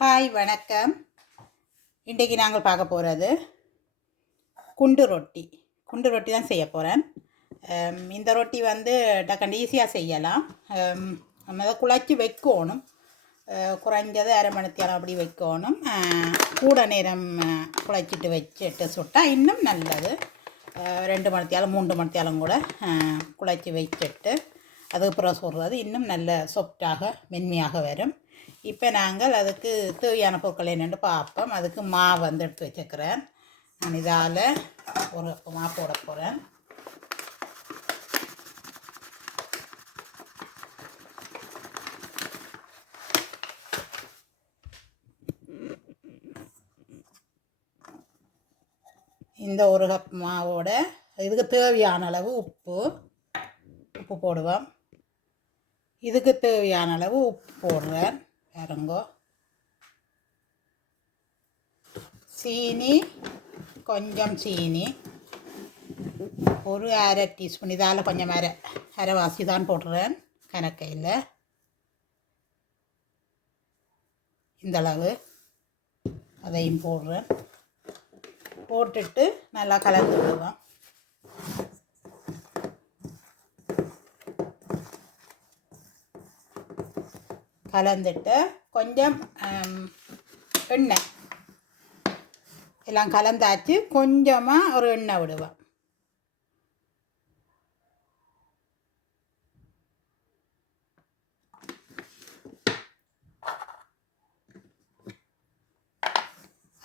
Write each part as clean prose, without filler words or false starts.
Hi வணக்கம். இன்றைக்கி நாங்கள் பார்க்க போகிறது குண்டு ரொட்டி. குண்டு ரொட்டி தான் செய்ய போகிறேன். இந்த ரொட்டி வந்து டக்குன்னு ஈஸியாக செய்யலாம். நம்ம குழச்சி வைக்கணும். குறைஞ்சது அரை மணித்தியாலம் அப்படி வைக்கணும். கூட நேரம் குழச்சிட்டு வச்சுட்டு சுட்டால் இன்னும் நல்லது. 2 மணித்தியாலம் 3 மணித்தியாலம் கூட குழச்சி வச்சுட்டு அதுக்கப்புறம் சொல்கிறது இன்னும் நல்ல சொப்டாக மென்மையாக வரும். இப்போ நாங்கள் அதுக்கு தேவையான பொருட்கள் என்னென்னு பார்ப்போம். அதுக்கு மாவு வந்து எடுத்து வச்சுக்கிறேன். நான் இதால் ஒரு மாவு போட போகிறேன். இந்த ஒரு கப் மாவோட இதுக்கு தேவையான அளவு உப்பு போடுவோம். இதுக்கு தேவையான அளவு உப்பு போடுறேன். பாருங்கோ, சீனி, கொஞ்சம் சீனி, ஒரு அரை டீஸ்பூன். இதால் கொஞ்சம் அரைவாசி தான் போடுறேன் கணக்கையில். இந்தளவு அதையும் போடுறேன். போட்டுட்டு நல்லா கலந்து விடுவேன். கலந்துட்டு கொஞ்சம் எண்ணெய் எல்லாம் கலந்தாச்சு. கொஞ்சமாக ஒரு எண்ணெய் விடுவேன்.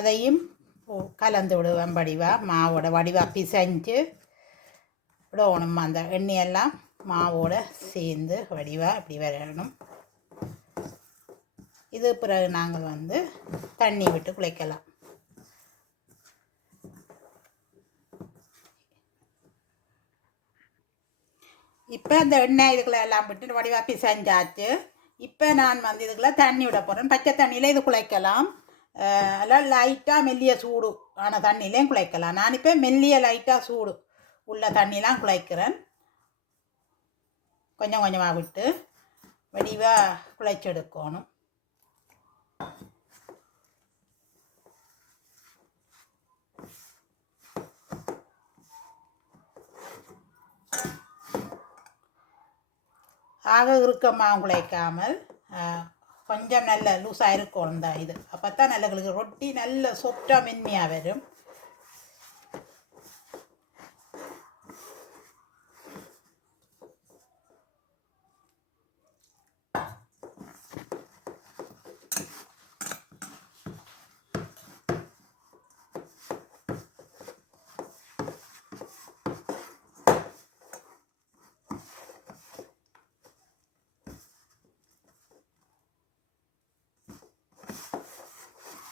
அதையும் கலந்து விடுவேன். மாவோட வடிவாக பிசைஞ்சு விடணும். அந்த எண்ணெயெல்லாம் மாவோட சேர்ந்து வடிவாக இப்படி வரணும். இது பிறகு நாங்கள் வந்து தண்ணி விட்டு குழைக்கலாம். இப்போ அந்த எண்ணெய் இதுக்குள்ள எல்லாம் விட்டு வடிவாக பிசைஞ்சாச்சு. இப்போ நான் வந்து இதுக்குள்ள தண்ணி விட போகிறேன். பச்சை தண்ணியில் இது குழைக்கலாம். எல்லாம் லைட்டாக மெல்லிய சூடு ஆன தண்ணியிலையும் குழைக்கலாம். நான் இப்போ மெல்லிய லைட்டாக சூடு உள்ள தண்ணிலாம் குழைக்கிறேன். கொஞ்சம் கொஞ்சமாக விட்டு வடிவாக குழைச்செடுக்கணும். ஆக இறுக்கமாக குழைக்காமல் கொஞ்சம் நல்ல லூஸாக இருக்கணும் தான் இது. அப்போ தான் நல்ல ரொட்டி நல்ல சொப்டாக மென்மையாக வரும்.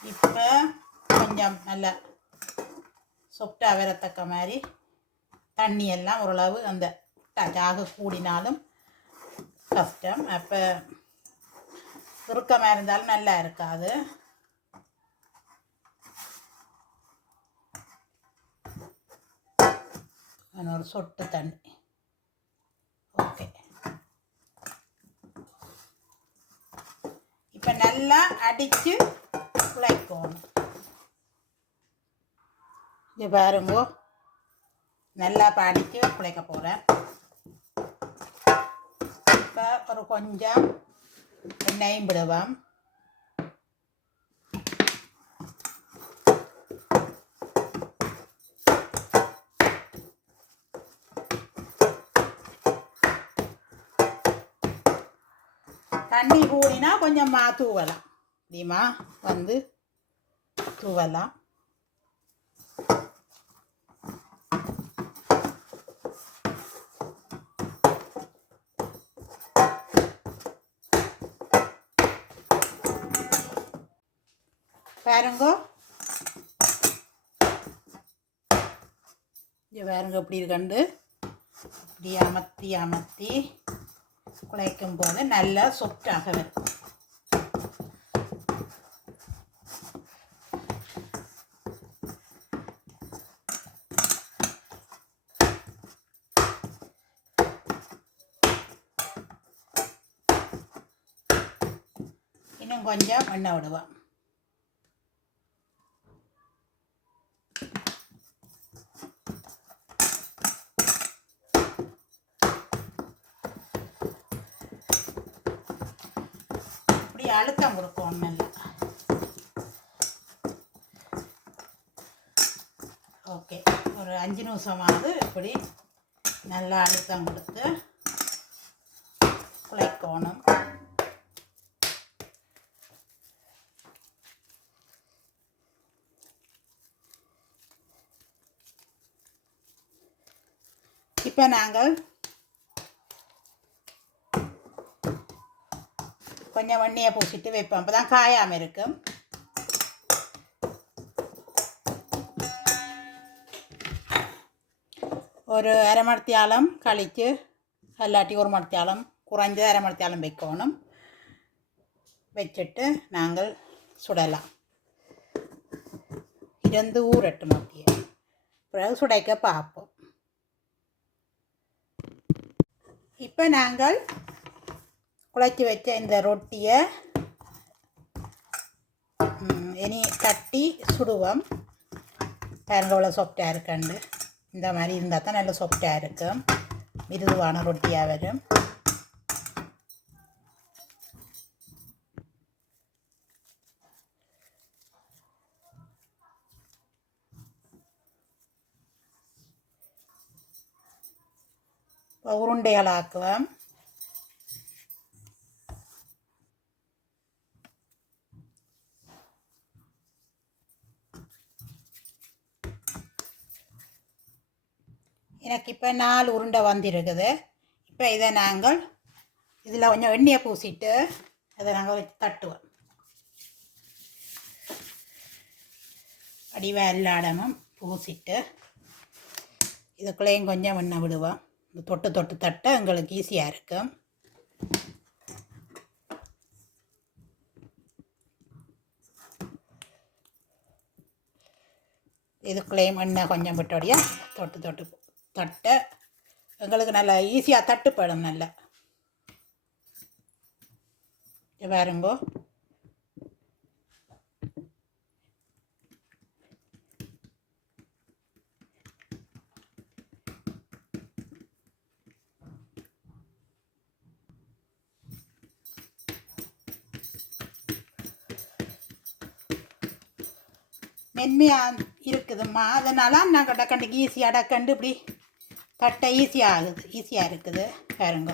இப்போ கொஞ்சம் நல்ல சொப்டாக வரத்தக்க மாதிரி தண்ணி எல்லாம் ஓரளவு அந்த ஜாக கூடினாலும் கஷ்டம். அப்போ இறுக்கமாக இருந்தாலும் நல்லா இருக்காது. ஒரு சொட்டு தண்ணி. ஓகே, இப்போ நல்லா அடித்து குழைக்கணும். இது பாருங்கோ, நல்லா அடித்து குழைக்க போகிறேன். இப்போ ஒரு கொஞ்சம் எண்ணெயும் விடுவோம். தண்ணி கூடினா கொஞ்சம் தூவலாம். இப்படிமா வந்து தூவலாம். பாருங்கோ, இது பாருங்க இப்படி இருக்கண்டு. இப்படி அமர்த்தி குழைக்கும் போது நல்லா சொப்டாக வரும். இன்னும் கொஞ்சம் எண்ணெய் விடுவோம். அழுத்தம் கொடுப்போம் நல்லா. ஓகே, ஒரு 5 நிமிஷமாவது இப்படி நல்லா அழுத்தம் கொடுத்து குழைக்கணும். இப்போ நாங்கள் கொஞ்சம் எண்ணெயை பூசிட்டு வைப்போம், அப்போ தான் காயாமல் இருக்கும். ஒரு அரை மணித்தியாலம் கழித்து இல்லாட்டி ஒரு மணித்தியாலம் குறைஞ்ச அரை மணித்தியாலம் வைக்கணும். வச்சுட்டு நாங்கள் சுடலாம். இருந்து ஊறட்டு மத்திய பிறகு சுடைக்க பார்ப்போம். இப்போ நாங்கள் குழைச்சி வச்ச இந்த ரொட்டியை இனி தட்டி சுடுவோம். பாருங்க எவ்வளோ சாஃப்டாக இருக்குண்டு. இந்த மாதிரி இருந்தால் தான் நல்ல சாஃப்டாக இருக்கும், மிருதுவான ரொட்டியாக வரும். உருண்டைகள் ஆக்குவோம். எனக்கு இப்போ 4 உருண்டை வந்திருக்குது. இப்போ இதை நாங்கள் இதில் கொஞ்சம் எண்ணெயை பூசிட்டு அதை நாங்கள் வச்சு தட்டுவோம். அடிவாக எல்லா இடமும் பூசிட்டு இதுக்குள்ளேயும் கொஞ்சம் எண்ணெய் விடுவோம். தொட்டு தொட்டு தட்ட எங்களுக்கு ஈஸியாக இருக்கும். இதுக்குள்ளேயும் எண்ணெய் கொஞ்சம் விட்டோடையா தொட்டு தொட்டு தட்ட எங்களுக்கு நல்லா ஈஸியாக தட்டுப்படும். நல்லா பாருங்கோ. மென்மையாக இருக்குதும்மா, அதனால நாங்கள் டக்கண்டுக்கு ஈஸியாக டக்கண்டு இப்படி தட்டை ஈஸியாக இருக்குது. பாருங்க,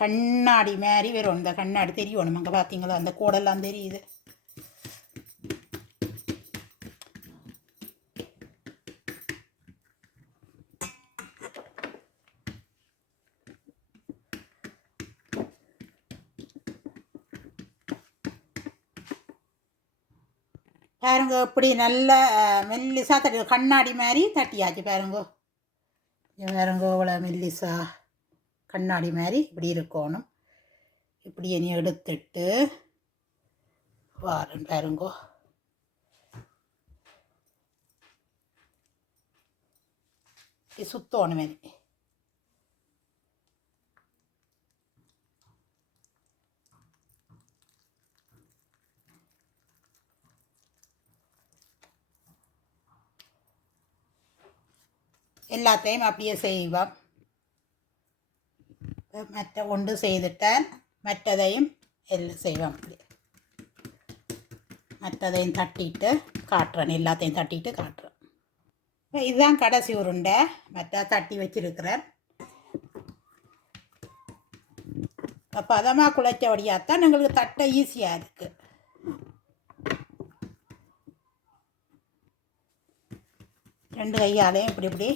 கண்ணாடி மாதிரி வரும். இந்த கண்ணாடி தெரியணும், அங்கே பார்த்தீங்களா அந்த கூடெல்லாம் தெரியுது. பாருங்க இப்படி நல்ல மெல்லிசா தட்டி கண்ணாடி மாதிரி தட்டியாச்சு. பாருங்கோ பாருங்கோ இவ்வளோ மெல்லிசா கண்ணாடி மாதிரி இப்படி இருக்கணும். இப்படி இனி எடுத்துட்டு வாரன் பாருங்கோ. இப்படி சுத்தணும் மாதிரி. எல்லாத்தையும் அப்படியே செய்வோம். மற்ற ஒன்று செய்துட்டால் மற்றதையும் எல்லாம் செய்வோம். அப்படி மற்றதையும் தட்டிட்டு காட்டுறேன், எல்லாத்தையும் தட்டிட்டு காட்டுறேன். இதுதான் கடைசி உருண்டை, மற்ற தட்டி வச்சிருக்கிறேன். பதமாக குழைச்சபடியாகத்தான் எங்களுக்கு தட்டை ஈஸியாக இருக்குது. ரெண்டு கையாலையும் இப்படி இப்படி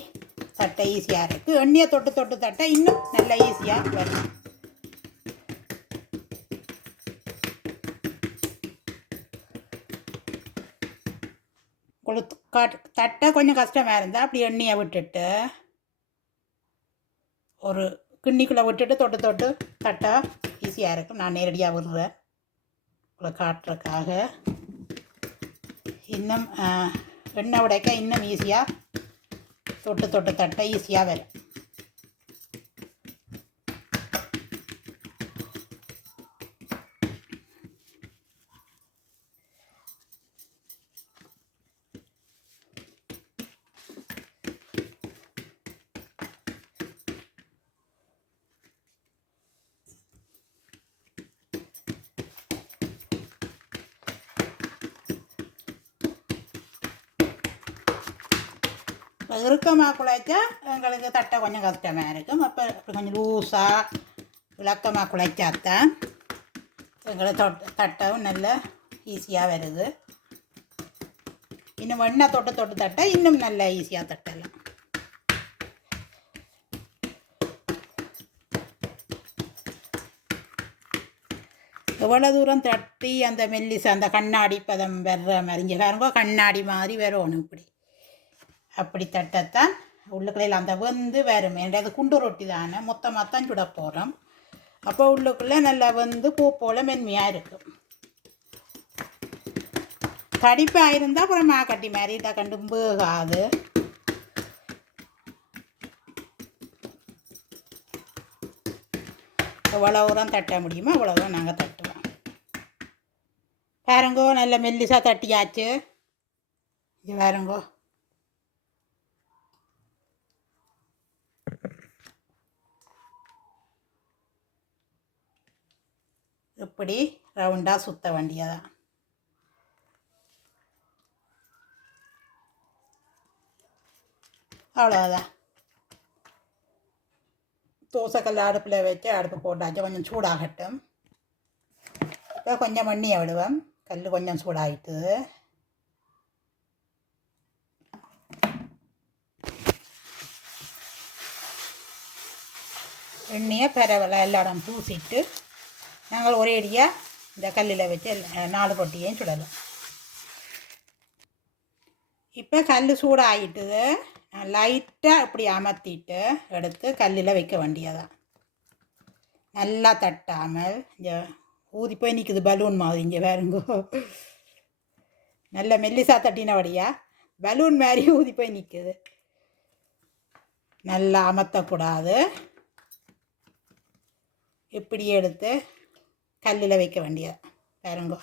தட்டை ஈஸியாக இருக்குது. எண்ணெயை தொட்டு தொட்டு தட்டை இன்னும் நல்லா ஈஸியாக வரும். தட்டை கொஞ்சம் கஷ்டமாக இருந்தால் அப்படி எண்ணெயை விட்டுட்டு ஒரு கிண்ணிக்குள்ளே விட்டுட்டு தொட்டு தொட்டு தட்டை ஈஸியாக இருக்கும். நான் நேரடியாக விடுறேன் உங்களை காட்டுறதுக்காக. இன்னும் எண்ணெய் உடைக்க இன்னும் ஈஸியாக தொட்டு தொட்டு தட்டை ஈஸியாக வரும். இப்போ இறுக்கமாக குழைச்சா எங்களுக்கு தட்டை கொஞ்சம் கஷ்டமாக இருக்கும். அப்போ கொஞ்சம் லூஸாக விளக்கமாக குழைச்சாத்தான் எங்களுக்கு தட்டவும் நல்லா ஈஸியாக வருது. இன்னும் எண்ணெய் தொட்டு தட்டை இன்னும் நல்லா ஈஸியாக தட்டலாம். எவ்வளோ தூரம் தட்டி அந்த மெல்லிசை அந்த கண்ணாடி பதம் வர்ற மாதிரி பாருங்க, கண்ணாடி மாதிரி வரணும். அப்படி தட்டத்தான் உள்ளுக்குள்ளே அந்த வெந்து வரும். அது குண்டு ரொட்டி தானே, மொத்தமாக தான் சுட போகிறோம். அப்போ உள்ளுக்குள்ளே நல்லா வந்து பூ போல் மென்மையாக இருக்கும். தடிப்பாக இருந்தால் அப்புறம் மாக்கட்டி மாதிரி கண்டு வேகாது. எவ்வளோ தூரம் தட்ட முடியுமோ அவ்வளோ தூரம் நாங்கள் தட்டுவோம். பாருங்கோ, நல்ல மெல்லிசாக தட்டியாச்சு. இது பாருங்கோ, இப்படி ரவுண்டாக சுற்ற வேண்டியதான். அவ்வளோதான். தோசைக்கல் அடுப்பில் வச்சு அடுப்பு போட்டாச்சு. கொஞ்சம் சூடாகட்டும். இப்போ கொஞ்சம் எண்ணெயை விடுவேன். கல் கொஞ்சம் சூடாகிட்டு எண்ணெயை பரவலை எல்லா இடம் பூசிட்டு நாங்கள் ஒரே அடியாக இந்த கல்லில் வச்சு 4 ரொட்டியையும் சுடலாம். இப்போ கல் சூடாகிட்டுது. லைட்டாக இப்படி அமர்த்திட்டு எடுத்து கல்லில் வைக்க வேண்டியதான். நல்லா தட்டாமல் இங்கே ஊதி போய் நிற்குது பலூன் மாதிரி. இங்கே வேறுங்கோ, நல்ல மெல்லிசா தட்டினபடியா பலூன் மாதிரி ஊதி போய் நிற்குது. நல்லா அமர்த்தக்கூடாது. இப்படி எடுத்து கல்லில் வைக்க வேண்டியது. பாருங்கோ,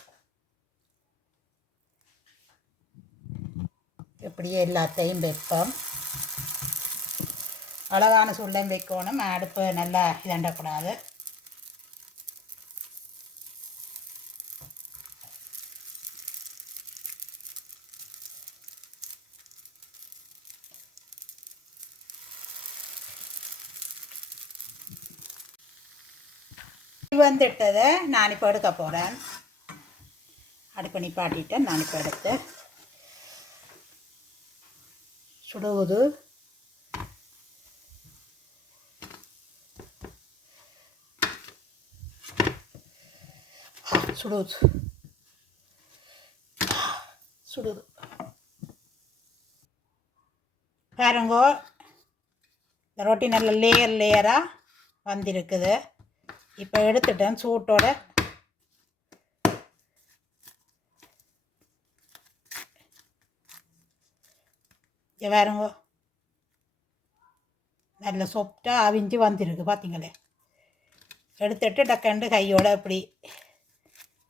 இப்படியே எல்லாத்தையும் வைப்போம். அளவான சூழ்நிலையும் வைக்கணும். அடுப்பு நல்லா இதண்டக்கூடாது. வந்துட்டதை நான் இப்போ எடுக்க போகிறேன். அடுப்பு நிப்பாட்டிட்டேன். நான் இப்போ எடுத்து சுடுவது. சுடுது சுடுது பாருங்கோ, இந்த ரொட்டி நல்ல லேயராக வந்திருக்குது. இப்போ எடுத்துட்டேன் சூட்டோட. பாருங்கோ, நல்ல சொப்டாக அவிஞ்சு வந்திருக்கு. பார்த்தீங்களே, எடுத்துட்டு டக்கண்டு கையோட இப்படி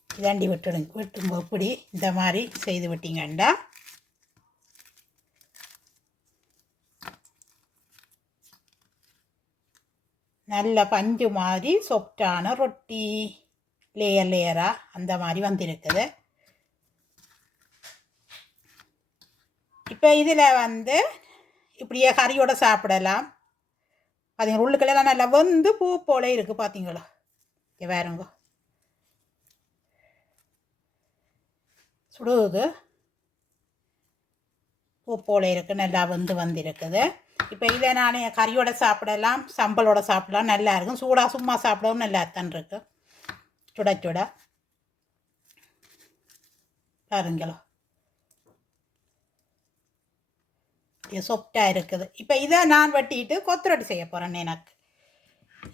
இதாண்டி விட்டுங்க. இப்படி இந்த மாதிரி செய்து விட்டீங்கண்டா நல்ல பஞ்சு மாதிரி சொப்டான ரொட்டி லேயராக அந்த மாதிரி வந்திருக்குது. இப்போ இதில் வந்து இப்படியே கறியோட சாப்பிடலாம். பார்த்தீங்க, உள்ளுக்கெல்லாம் நல்லா வந்து பூ போல இருக்குது. பார்த்தீங்களா, வேறுங்க சுடுவது பூ போல இருக்குது. நல்லா வந்திருக்குது. இப்போ இதை நான் கறியோட சாப்பிடலாம், சம்பளோட சாப்பிடலாம். நல்லா இருக்கும். சூடாக சும்மா சாப்பிடவும் நல்லா தான் இருக்கு. சுட சுட பாருங்களோ, சொப்டாக இருக்குது. இப்போ இதை நான் வெட்டிட்டு கொத்துரொட்டி செய்ய போகிறேன். எனக்கு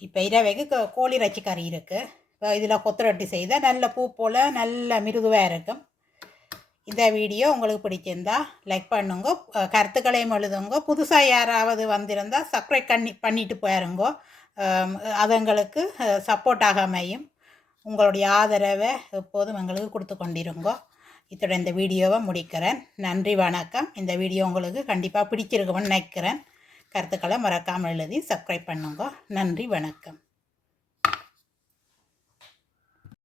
இப்போ இரவைக்கு கோழி இறைச்சி கறி இருக்குது. இப்போ இதில் கொத்துரொட்டி செய்தால் நல்ல பூ போல் நல்ல மிருதுவாக இருக்கும். இந்த வீடியோ உங்களுக்கு பிடிச்சிருந்தா லைக் பண்ணுங்க, கருத்துக்களையும் எழுதுங்க. புதுசாக யாராவது வந்திருந்தால் சப்ஸ்கிரைப் பண்ணிட்டு போயிருங்கோ. அது எங்களுக்கு சப்போர்ட்டாக அமையும். உங்களுடைய ஆதரவை எப்போதும் எங்களுக்கு கொடுத்து கொண்டிருங்கோ. இத்தோட இந்த வீடியோவை முடிக்கிறேன். நன்றி, வணக்கம். இந்த வீடியோ உங்களுக்கு கண்டிப்பாக பிடிச்சிருக்குமென்னு நினைக்கிறேன். கருத்துக்களை மறக்காமல் எழுதி சப்ஸ்கிரைப் பண்ணுங்க. நன்றி, வணக்கம்.